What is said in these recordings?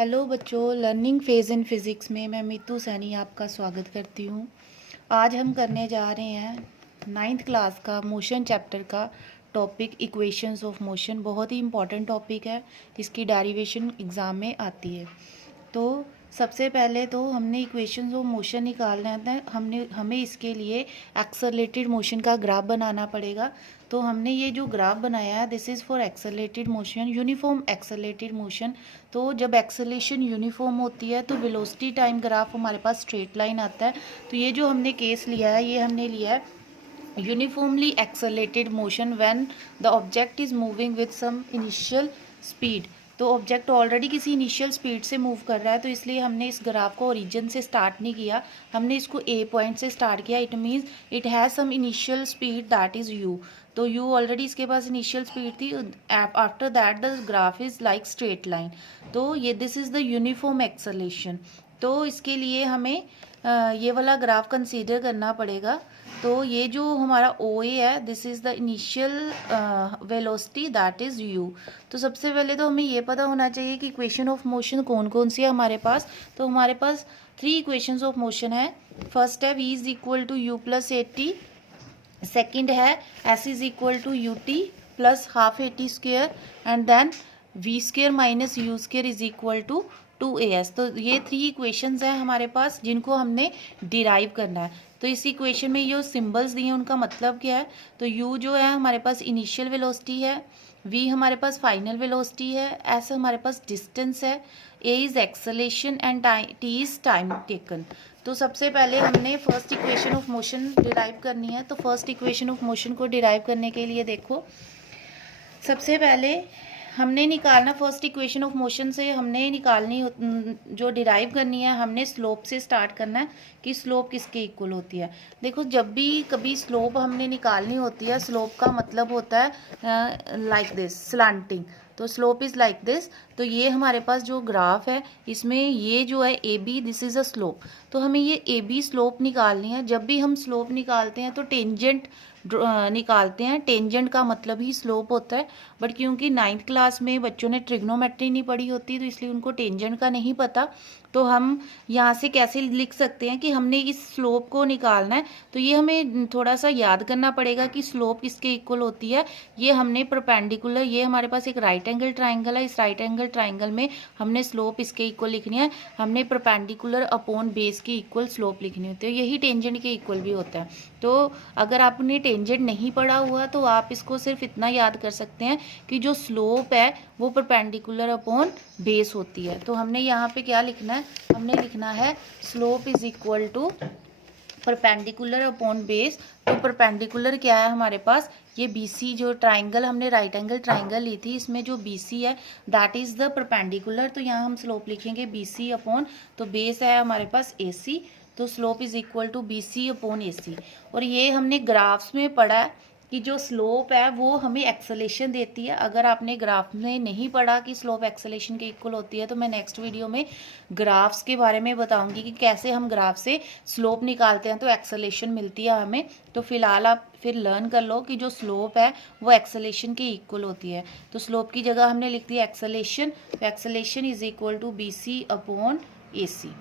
Hello बच्चों, learning phase in physics में मैं मीतू सैनी आपका स्वागत करती हूँ। आज हम करने जा रहे हैं 9th क्लास का मोशन चैप्टर का टॉपिक इक्वेशंस ऑफ मोशन। बहुत ही इम्पॉर्टेंट टॉपिक है, इसकी डेरिवेशन एग्ज़ाम में आती है। तो सबसे पहले तो हमने इक्वेशंस ऑफ मोशन निकालना है। हमें इसके लिए एक्सेलरेटेड मोशन का ग्राफ बनाना पड़ेगा। तो हमने ये जो ग्राफ बनाया है, this is for accelerated motion, uniform accelerated motion. तो जब एक्सेलेरेशन यूनिफॉर्म होती है तो वेलोसिटी टाइम ग्राफ हमारे पास स्ट्रेट लाइन आता है। तो ये जो हमने केस लिया है, ये हमने लिया है uniformly accelerated motion when the object is moving with some initial speed. तो ऑब्जेक्ट ऑलरेडी किसी इनिशियल स्पीड से मूव कर रहा है, तो इसलिए हमने इस ग्राफ को ओरिजिन से स्टार्ट नहीं किया, हमने इसको ए पॉइंट से स्टार्ट किया। It means it has some initial speed that is U. तो यू ऑलरेडी इसके पास इनिशियल स्पीड थी। After that the graph is like straight line. तो ये this is the uniform acceleration. तो इसके लिए हमें ये वाला ग्राफ कंसीडर करना पड़ेगा। तो ये जो हमारा ओ ए है, this is the initial velocity that is U. तो सबसे पहले तो हमें ये पता होना चाहिए कि इक्वेशन ऑफ मोशन कौन कौन सी है हमारे पास। तो हमारे पास 3 इक्वेशंस ऑफ मोशन है। फर्स्ट है v is equal to U plus A T. Second है s is equal to U T plus half A T square. And then V square minus U square is equal to 2as। तो ये 3 equations हैं हमारे पास जिनको हमने derive करना है। तो इस इक्वेशन में ये सिंबल्स दिए हैं, उनका मतलब क्या है। तो u जो है हमारे पास इनिशियल वेलोसिटी है, v हमारे पास फाइनल वेलोसिटी है, s हमारे पास डिस्टेंस है, a is acceleration and t is time taken. तो सबसे पहले हमने first equation of motion derive करनी है। तो फर्स्ट इक्वेशन ऑफ मोशन को डिराइव करने के लिए देखो, सबसे पहले हमने निकालना फर्स्ट इक्वेशन ऑफ मोशन से हमने निकालनी जो डिराइव करनी है, हमने स्लोप से स्टार्ट करना है कि स्लोप किसके इक्वल होती है। देखो, जब भी कभी स्लोप हमने निकालनी होती है, स्लोप का मतलब होता है लाइक दिस स्लैंटिंग। तो स्लोप इज़ लाइक दिस। तो ये हमारे पास जो ग्राफ है, इसमें ये जो है A B, this is a slope. तो हमें ये ए बी स्लोप निकालनी है। जब भी हम स्लोप निकालते हैं तो टेंजेंट निकालते हैं। टेंजेंट का मतलब ही स्लोप होता है। बट क्योंकि 9th क्लास में बच्चों ने ट्रिग्नोमेट्री नहीं पढ़ी होती, तो इसलिए उनको टेंजेंट का नहीं पता। तो हम यहाँ से कैसे लिख सकते हैं कि हमने इस स्लोप को निकालना है। तो ये हमें थोड़ा सा याद करना पड़ेगा कि स्लोप किसके इक्वल होती है। ये हमने परपेंडिकुलर, ये हमारे पास एक राइट एंगल ट्राइंगल है, इस राइट एंगल ट्राइंगल में हमने स्लोप इसके इक्वल लिखनी है। हमने परपेंडिकुलर अपॉन बेस की इक्वल स्लोप लिखनी होती है। यही टेंजेंट के इक्वल भी होता है। तो अगर आपने टेंजेंट नहीं पढ़ा हुआ तो आप इसको सिर्फ इतना याद कर सकते हैं कि जो स्लोप है वो परपेंडिकुलर अपॉन बेस होती है। तो हमने यहाँ पे क्या लिखना है, हमने लिखना है slope is equal to perpendicular upon base. तो परपेंडिकुलर क्या है हमारे पास, ये BC जो ट्राइंगल हमने राइट एंगल ट्राइंगल ली थी, इसमें जो BC है दैट इज द परपेंडिकुलर। तो यहाँ हम स्लोप लिखेंगे BC अपॉन, तो बेस है हमारे पास AC। तो slope is equal to BC upon AC। और ये हमने ग्राफ्स में पढ़ा है कि जो स्लोप है वो हमें एक्सेलेरेशन देती है। अगर आपने ग्राफ में नहीं पढ़ा कि स्लोप एक्सेलेरेशन के इक्वल होती है, तो मैं नेक्स्ट वीडियो में ग्राफ्स के बारे में बताऊंगी कि कैसे हम ग्राफ से स्लोप निकालते हैं तो एक्सेलेरेशन मिलती है हमें। तो फिलहाल आप फिर लर्न कर लो कि जो स्लोप है वो एक्सेलेरेशन के इक्वल होती है। तो स्लोप की जगह हमने लिख दिया एक्सेलेरेशन। तो acceleration is equal to BC upon AC।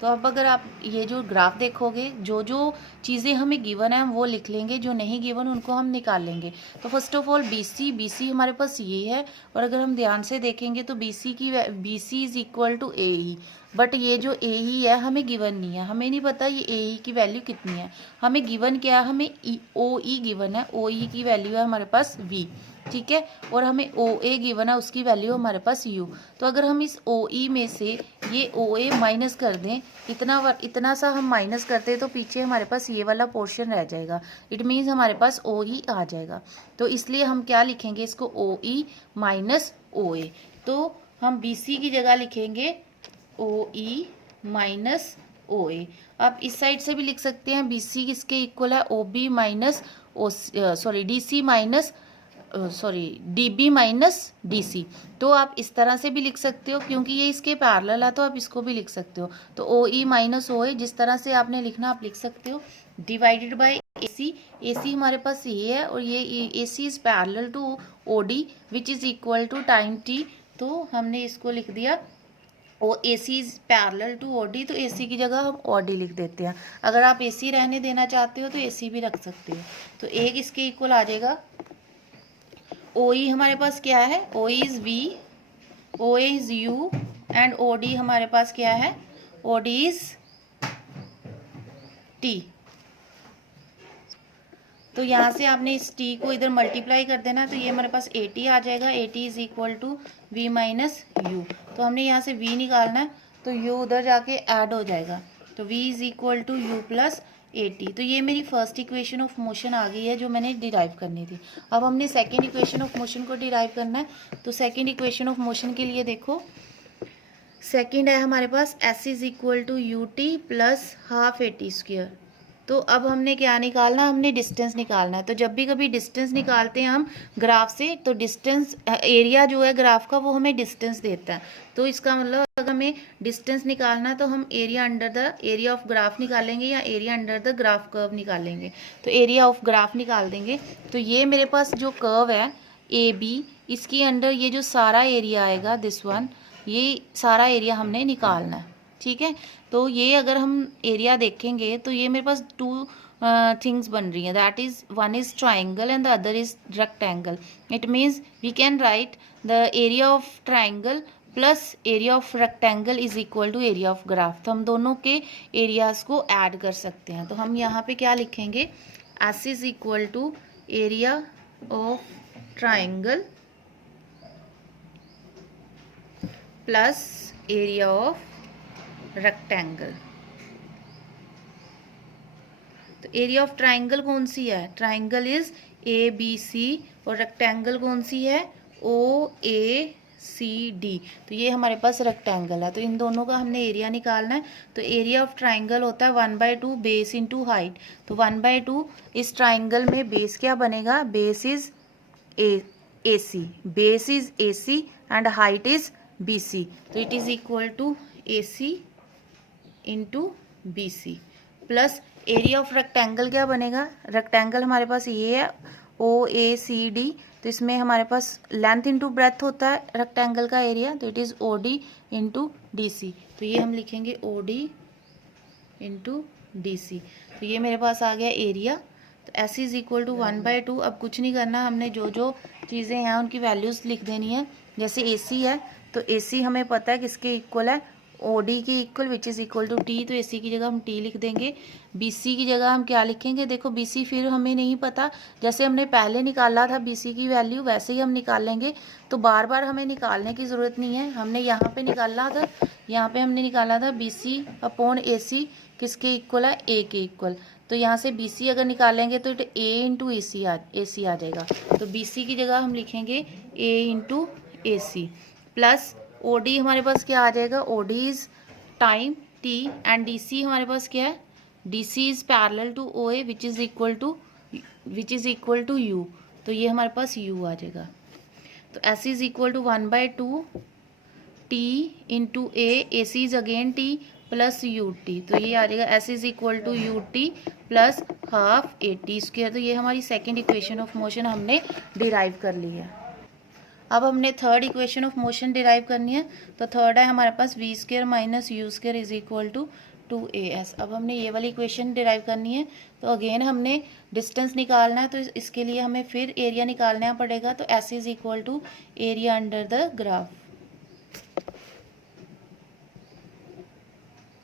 तो अब अगर आप ये जो ग्राफ देखोगे, जो जो चीज़ें हमें गिवन है वो लिख लेंगे, जो नहीं गिवन उनको हम निकाल लेंगे। तो फर्स्ट ऑफ ऑल BC हमारे पास ये है। और अगर हम ध्यान से देखेंगे तो BC is equal to AE। But ये जो AE है हमें गिवन नहीं है, हमें नहीं पता ये AE की वैल्यू कितनी है। हमें गिवन क्या है, हमें OE गिवन है। OE की वैल्यू है हमारे पास V, ठीक है। और हमें OA गिवन है, उसकी वैल्यू हमारे पास U। तो अगर हम इस OE में से ये OA माइनस कर दें, इतना सा हम माइनस करते हैं, तो पीछे हमारे पास ये वाला पोर्शन रह जाएगा। इट मीन्स हमारे पास OE आ जाएगा। तो इसलिए हम क्या लिखेंगे इसको, OE माइनस OA। तो हम BC की जगह लिखेंगे OE माइनस OA। अब इस साइड से भी लिख सकते हैं BC किसके इक्वल है, OB minus DC minus DB minus DC। तो आप इस तरह से भी लिख सकते हो, क्योंकि ये इसके पैरेलल है तो आप इसको भी लिख सकते हो। तो OE माइनस OA, जिस तरह से आपने लिखना आप लिख सकते हो, डिवाइडेड बाय AC। AC हमारे पास ये है और ये AC is parallel to OD which is equal to time T। तो हमने इसको लिख दिया और AC is parallel to OD, तो AC की जगह हम OD लिख देते हैं। अगर आप AC रहने देना चाहते हो तो AC भी रख सकते हो। तो एक इसके इक्वल आ जाएगा, OE हमारे पास क्या है, OE is V, OA is U and OD हमारे पास क्या है, OD इज T। तो यहाँ से आपने इस T को इधर मल्टीप्लाई कर देना, तो ये हमारे पास 80 आ जाएगा। 80 is equal to V minus U। तो हमने यहाँ से V निकालना है, तो U उधर जाके ऐड हो जाएगा, तो V is equal to U plus 80। तो ये मेरी फर्स्ट इक्वेशन ऑफ मोशन आ गई है जो मैंने डिराइव करनी थी। अब हमने सेकेंड इक्वेशन ऑफ मोशन को डिराइव करना है। तो सेकेंड इक्वेशन ऑफ मोशन के लिए देखो, सेकेंड है हमारे पास S is equal to UT plus half AT square. तो अब हमने क्या निकालना, हमने डिस्टेंस निकालना है। तो जब भी कभी डिस्टेंस निकालते हैं हम ग्राफ से, तो डिस्टेंस एरिया जो है ग्राफ का वो हमें डिस्टेंस देता है। तो इसका मतलब अगर हमें डिस्टेंस निकालना है तो हम area under the area of graph निकालेंगे या area under the graph curve निकालेंगे। तो एरिया ऑफ ग्राफ निकाल देंगे। तो ये मेरे पास जो कर्व है AB, इसके अंडर ये जो सारा एरिया आएगा, दिस वन, ये सारा एरिया हमने निकालना है। ठीक है, तो ये अगर हम एरिया देखेंगे तो ये मेरे पास टू थिंग्स बन रही हैं, that is one is triangle and the other is rectangle. It means we can write the area of triangle plus area of rectangle is equal to area of graph. तो हम दोनों के areas को add कर सकते हैं। तो हम यहाँ पे क्या लिखेंगे, S is equal to area of triangle plus area of rectangle. तो एरिया ऑफ ट्राइंगल कौन सी है, ट्राइंगल इज ABC, और रेक्टेंगल कौन सी है, OACD। तो ये हमारे पास रेक्टेंगल है। तो इन दोनों का हमने एरिया निकालना है। तो एरिया ऑफ ट्राइंगल होता है 1/2 बेस इंटू हाइट। तो 1/2 इस ट्राइंगल में बेस क्या बनेगा, base is AC, base is AC and height is BC। तो it is equal to AC into BC plus area of rectangle क्या बनेगा, रेक्टेंगल हमारे पास ये है OACD। तो इसमें हमारे पास लेंथ इंटू ब्रेथ होता है रेक्टेंगल का एरिया, तो it is OD into DC। तो ये हम लिखेंगे OD इंटू DC। तो ये मेरे पास आ गया एरिया। तो S इज इक्वल टू 1/2। अब कुछ नहीं करना, हमने जो जो चीज़ें हैं उनकी वैल्यूज़ लिख देनी है। जैसे AC है तो AC हमें पता है किसके इक्वल है, OD के equal, which is equal to T। तो AC की जगह हम T लिख देंगे। BC की जगह हम क्या लिखेंगे, देखो BC फिर हमें नहीं पता, जैसे हमने पहले निकाला था BC की वैल्यू वैसे ही हम निकालेंगे। तो बार बार हमें निकालने की ज़रूरत नहीं है। हमने यहाँ पे निकाला था, यहाँ पे हमने निकाला था BC अपॉन AC किसके इक्वल है, A के इक्वल। तो यहाँ से BC अगर निकालेंगे तो A इंटू AC आ जाएगा। तो BC की जगह हम लिखेंगे A into AC plus OD हमारे पास क्या आ जाएगा, OD is time T and DC हमारे पास क्या है, DC is parallel to OA which is equal to U। तो ये हमारे पास U आ जाएगा। तो S is equal to 1/2 T into AC is again T plus UT। तो ये आ जाएगा S is equal to UT plus half AT square. तो ये हमारी सेकेंड इक्वेशन ऑफ मोशन हमने डिराइव कर ली है। अब हमने third equation of motion derive करनी है। तो थर्ड है हमारे पास V square minus U square is equal to 2AS। अब हमने ये वाली इक्वेशन डिराइव करनी है। तो अगेन हमने डिस्टेंस निकालना है, तो इसके लिए हमें फिर एरिया निकालना पड़ेगा। तो S is equal to area under the graph.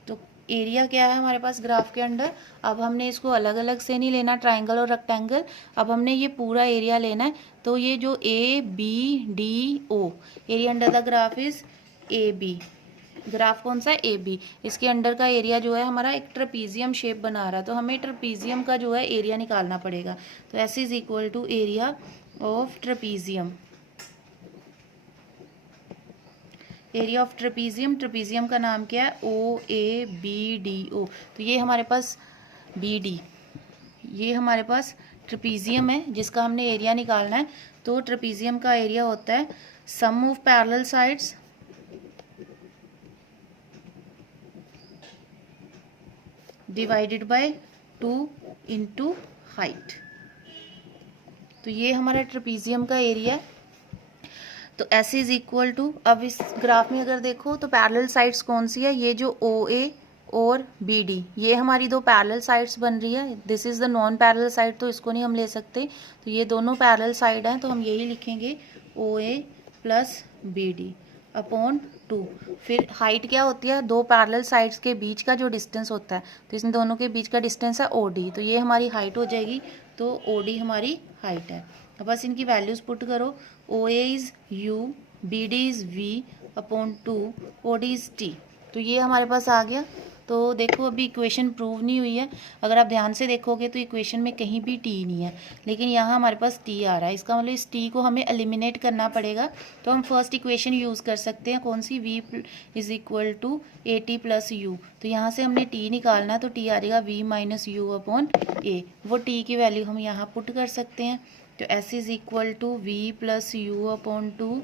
तो एरिया क्या है हमारे पास ग्राफ के अंडर। अब हमने इसको अलग अलग से नहीं लेना, ट्राइंगल और रेक्टेंगल। अब हमने ये पूरा एरिया लेना है। तो ये जो ABDO, area under the graph is AB। Graph कौन सा है, AB। इसके अंडर का एरिया जो है हमारा एक ट्रेपीजियम शेप बना रहा है। तो हमें ट्रेपीजियम का जो है एरिया निकालना पड़ेगा। तो S is equal to area of trapezium. Area of trapezium, trapezium का नाम क्या है, OABDO। तो ये हमारे पास BD, ये हमारे पास ट्रेपीजियम है जिसका हमने एरिया निकालना है। तो ट्रेपीजियम का एरिया होता है sum of parallel sides divided by 2 into height. तो ये हमारा ट्रेपीजियम का एरिया है। तो S इज इक्वल टू, अब इस ग्राफ में अगर देखो तो पैरेलल साइड्स कौन सी है, ये जो OA और BD, ये हमारी दो पैरेलल साइड्स बन रही है। This is the non parallel side, तो इसको नहीं हम ले सकते, तो ये दोनों पैरेलल साइड हैं, तो हम यही लिखेंगे OA प्लस BD अपॉन 2। फिर हाइट क्या होती है, दो पैरेलल साइड्स के बीच का जो डिस्टेंस होता है, तो इन दोनों के बीच का डिस्टेंस है OD, तो ये हमारी हाइट हो जाएगी, तो OD हमारी हाइट है। अब बस इनकी वैल्यूज़ पुट करो, OA is U, BD is V upon 2, OD is T, तो ये हमारे पास आ गया। तो देखो अभी इक्वेशन प्रूव नहीं हुई है, अगर आप ध्यान से देखोगे तो इक्वेशन में कहीं भी T नहीं है, लेकिन यहाँ हमारे पास T आ रहा है, इसका मतलब इस T को हमें एलिमिनेट करना पड़ेगा। तो हम फर्स्ट इक्वेशन यूज़ कर सकते हैं, कौन सी, V is equal to AT plus U, तो यहाँ से हमने T निकालना है, तो T आ जाएगा V minus U upon A, वो T की वैल्यू हम यहाँ पुट कर सकते हैं। तो S is equal to V plus U upon 2,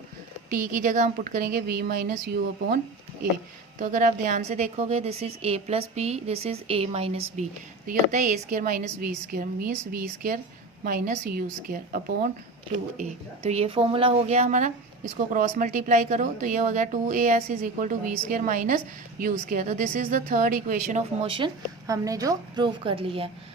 T की जगह हम पुट करेंगे V minus U upon A। तो अगर आप ध्यान से देखोगे, this is A plus B, this is A minus B, तो ये होता है A square minus V square, means V square minus U square upon 2A। तो ये फॉर्मूला हो गया हमारा, इसको क्रॉस मल्टीप्लाई करो तो ये हो गया 2AS is equal to V square minus U square. तो this is the third equation of motion हमने जो प्रूव कर लिया है।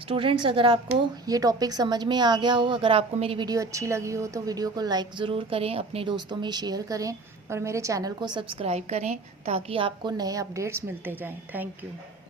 स्टूडेंट्स, अगर आपको ये टॉपिक समझ में आ गया हो, अगर आपको मेरी वीडियो अच्छी लगी हो, तो वीडियो को लाइक ज़रूर करें, अपने दोस्तों में शेयर करें और मेरे चैनल को सब्सक्राइब करें ताकि आपको नए अपडेट्स मिलते जाएं। Thank you.